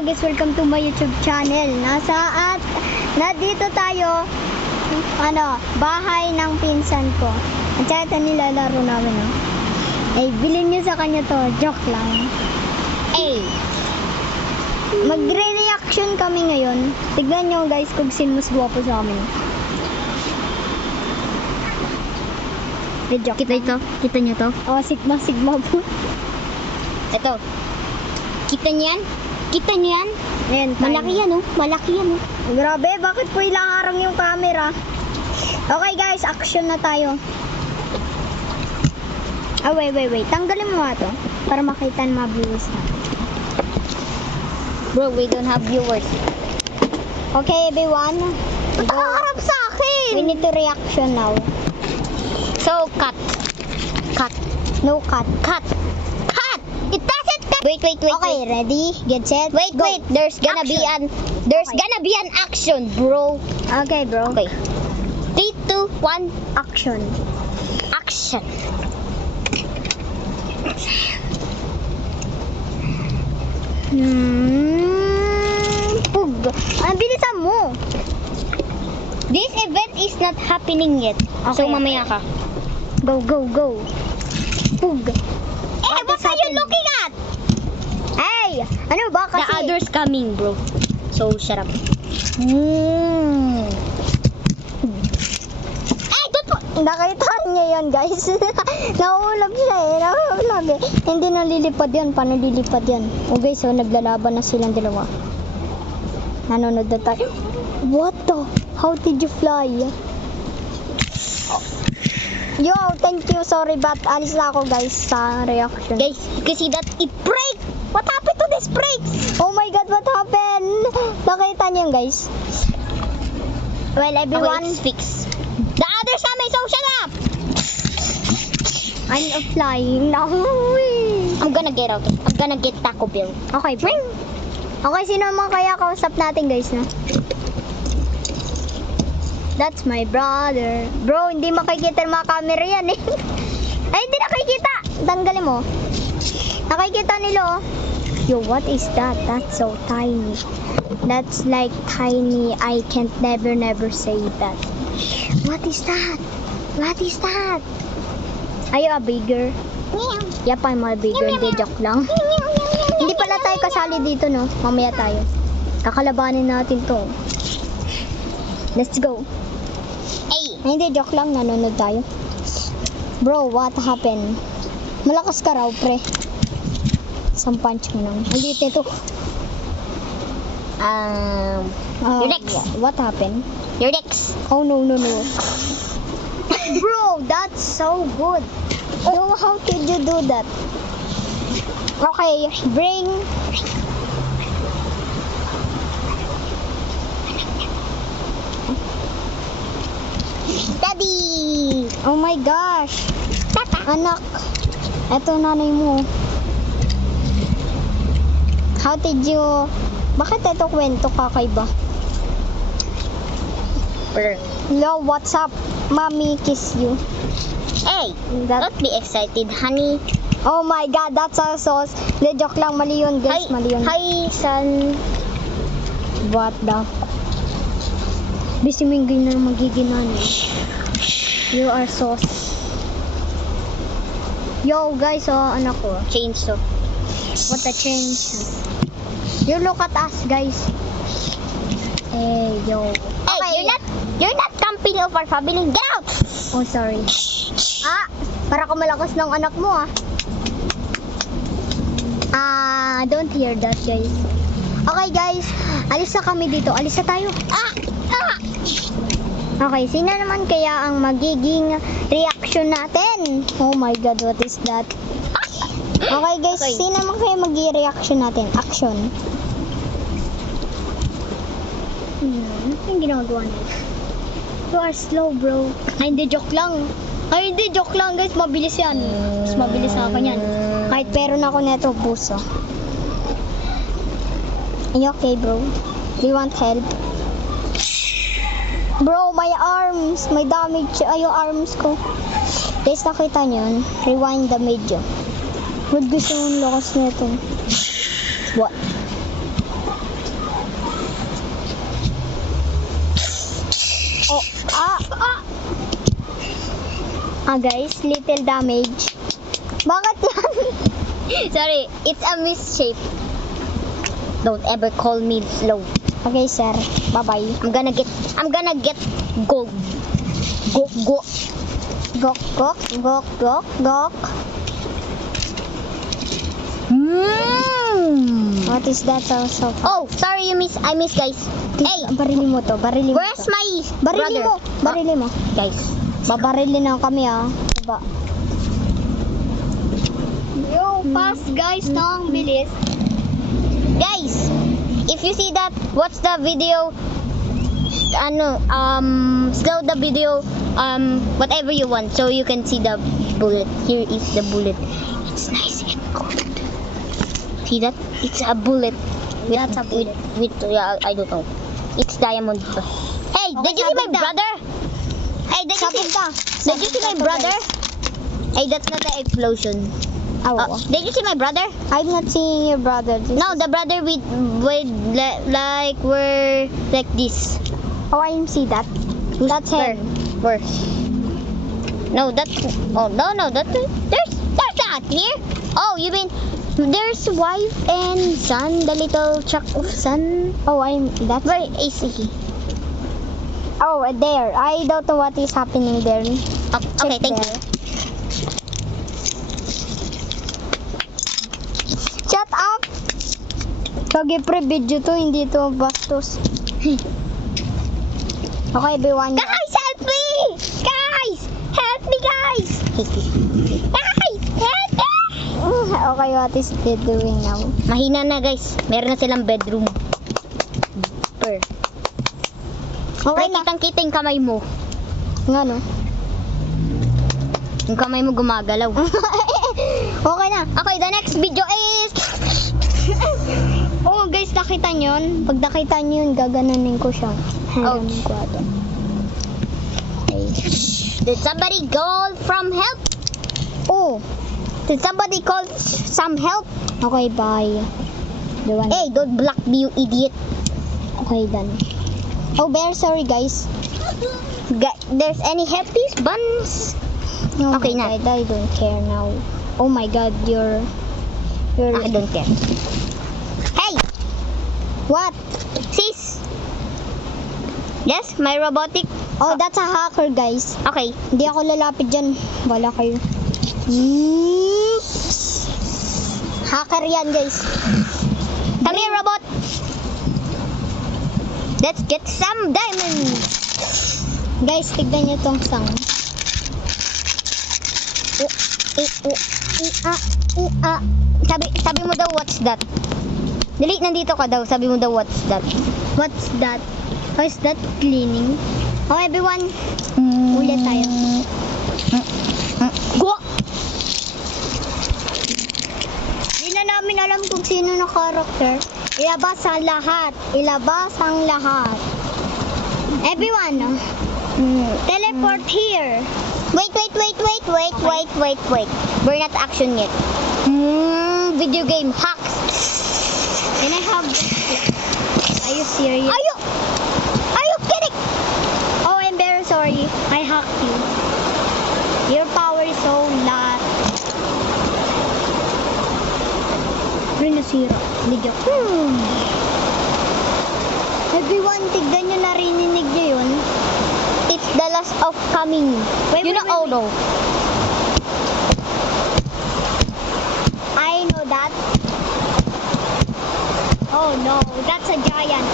hello guys, welcome to my YouTube channel. Nandito tayo, bahay ng pinsan ko. At saka ito nilalaro namin, no? Eh, bilhin nyo sa kanya to, joke lang. Eh, magre-reaction kami ngayon. Tignan nyo guys kung sino mas gwapo sa amin. Joke Kita ito? Kita nyo to? Oh, sigma po. Ito. Kita nyo yan? Kita nyo yan? Ayan, Malaki yan, oh. Malaki yan, oh. Grabe, bakit po ilang yung camera? Okay guys, action na tayo. Ah, wait. Tanggalin mo nga to para makita ng mga viewers natin. Bro, we don't have viewers. Okay, everyone. Nakaharap sa akin! We need to reaction now. So, cut. Cut. No cut. Cut. Cut! It doesn't cut! Wait. Okay, ready? Get set? Wait. Go. There's gonna be Action. gonna be an action, bro. Okay, bro. Okay. 3, 2, 1, Action. action. Pug. Ang bilisan mo. This event is not happening yet. Okay, So, mamaya ka. Go. Pug. What are you looking at? Hey, ano ba kasi? The others coming, bro. So, shut up. Nakita niya yan, guys. Nahulog siya eh. Hindi nalilipad yan. Paano lilipad yan? Okay, so naglalaban na silang dalawa. Nanonood na tayo. What the? How did you fly? Yo, thank you. Sorry, but alis na ako, guys, sa reaction. Guys, you can see that it break. What happened to this brakes? Oh my God, what happened? Nakita niyo yan, guys. Well, everyone, Okay, it's fixed. The others coming, so shut up. I'm flying now. I'm gonna get out. I'm gonna get Taco Bell. Okay, bro. Okay, sino naman kaya kausap natin, guys, no? That's my brother. Bro, hindi makikita ng mga camera yan, eh. Ay, hindi nakikita. Tanggalin mo. Nakikita nila, oh. Yo, what is that? That's so tiny. That's like tiny. I can't never say that. What is that? What is that? Are you a bigger? Yep, I'm a bigger. Hindi, joke lang. Hindi pala tayo kasali dito, no? Mamaya tayo. Kakalabanin natin to. Let's go. Hey, Ay, hindi, joke lang. Nanonood tayo. Bro, what happened? Malakas ka raw, pre. Isang punch mo nang. Hindi, ito. you're next. What happened? You're next. Oh, no. Bro, that's so good. Yo, how did you do that? Okay, bring. Daddy. Oh my gosh. Tata. Anak, eto nanay mo. How did you... Bakit ito kwento kakaiba? Yo, what's up? Mommy, kiss you. Hey, That... don't be excited, honey. Oh my God, that's a sauce. De, joke lang, mali yun, guys, mali yun. Hi, son. What the... Bisimingay na magiging ano. You are sauce. Yo, guys, oh, anak ko. Chainsaw. What a change. You look at us, guys. Hey, yo. Hey, you're not camping of our family. Get out! Oh, sorry. Para ka malakas ng anak mo, ah. Don't hear that, guys. Okay, guys. Alis na kami dito. Alis na tayo. Okay, sino naman kaya ang magiging reaction natin? Oh my God, what is that? Okay, guys. Okay. Sino naman kaya magiging reaction natin? Action. Ano yung ginagawa niya? You are slow, bro. Ay, hindi, joke lang. Guys. Mabilis yan. Mas mabilis sa akin yan. Kahit meron ako neto, puso. Are you okay, bro? Do you want help? Bro, my arms. May damage. Ay, yung arms ko. Guys, nakita nyo yun? Rewind the video. Ba't gusto mong lakas nito? What? Oh, guys, little damage. Bakit yan? Sorry, it's a misshape. Don't ever call me slow. Okay, sir. Bye-bye. I'm gonna get gold. Go. Gok, gok, gok, gok, gok. What is that also? Oh, sorry, I miss guys. Hey, Barilin mo to, barilin mo where's to. my Barilin mo, brother? barilin mo. Guys, Babarilin na kami Diba? yo, fast guys, nang bilis. Guys, if you see that, watch the video. Slow the video, whatever you want, so you can see the bullet. Here is the bullet. It's nice and cold. See that? It's a bullet. That's a bullet. With yeah, I don't know. It's diamond. Hey, Okay, did you see my sabog na. brother? Hey, did you Sabog see? ka. Did you see my brother? Hey, that's not an explosion. Did you see my brother? I'm not seeing your brother. No, the brother with like we're like this. Oh, I see that. That's him. Where? No, that's oh no, there's not here. Oh, you mean there's wife and son, the little truck of son. Oh, that's Where is he? Oh, there. I don't know what is happening there. Oh, okay, thank you. Shut up! Kagi-pre video to, hindi to bastos. Okay, everyone. Guys, help me! Guys, help me, guys! Guys, help me! Okay, what is they doing now? Mahina na, guys. Meron na silang bedroom. Okay Okay, na. kitang-kita yung kamay mo. Nga no? Yung kamay mo gumagalaw. Okay na. Okay, the next video is... Oh, guys, nakita nyo yun? Pag nakita nyo yun, gaganunin ko siya. Hanggang ko ito. Did somebody call from help? Oh, Did somebody call some help? okay, bye. The one. Hey, don't block me, you idiot. Okay, done. Oh, very sorry, guys. There's any happy buns? No, Okay my na. God, I don't care now. Oh my God, you're I don't care. Hey, what? sis. Yes, my robotic. Oh, that's a hacker, guys. Okay. Hindi ako lalapit dyan. Wala kayo. Hacker yan, guys. Come here, robot. Let's get some diamonds. Guys, tignan nyo tong sound. Sabi mo daw, what's that? Dali, nandito ka daw. Sabi mo daw, what's that? What's that? How is that cleaning? Oh, everyone. Ulit tayo. Go! Hindi na namin alam kung sino na character. Ilabas ang lahat. Ilabas ang lahat. Everyone, teleport here. Wait. We're not action yet. Video game hacks. And I have... Are you serious? Are you kidding? Oh, I'm very sorry. I hacked you. Your power is so loud. Rin nasira. Video. Everyone, tignan nyo, narinig nyo yun. It's the last of coming. Wait, You wait, know, wait, no. I know that. Oh no, that's a giant.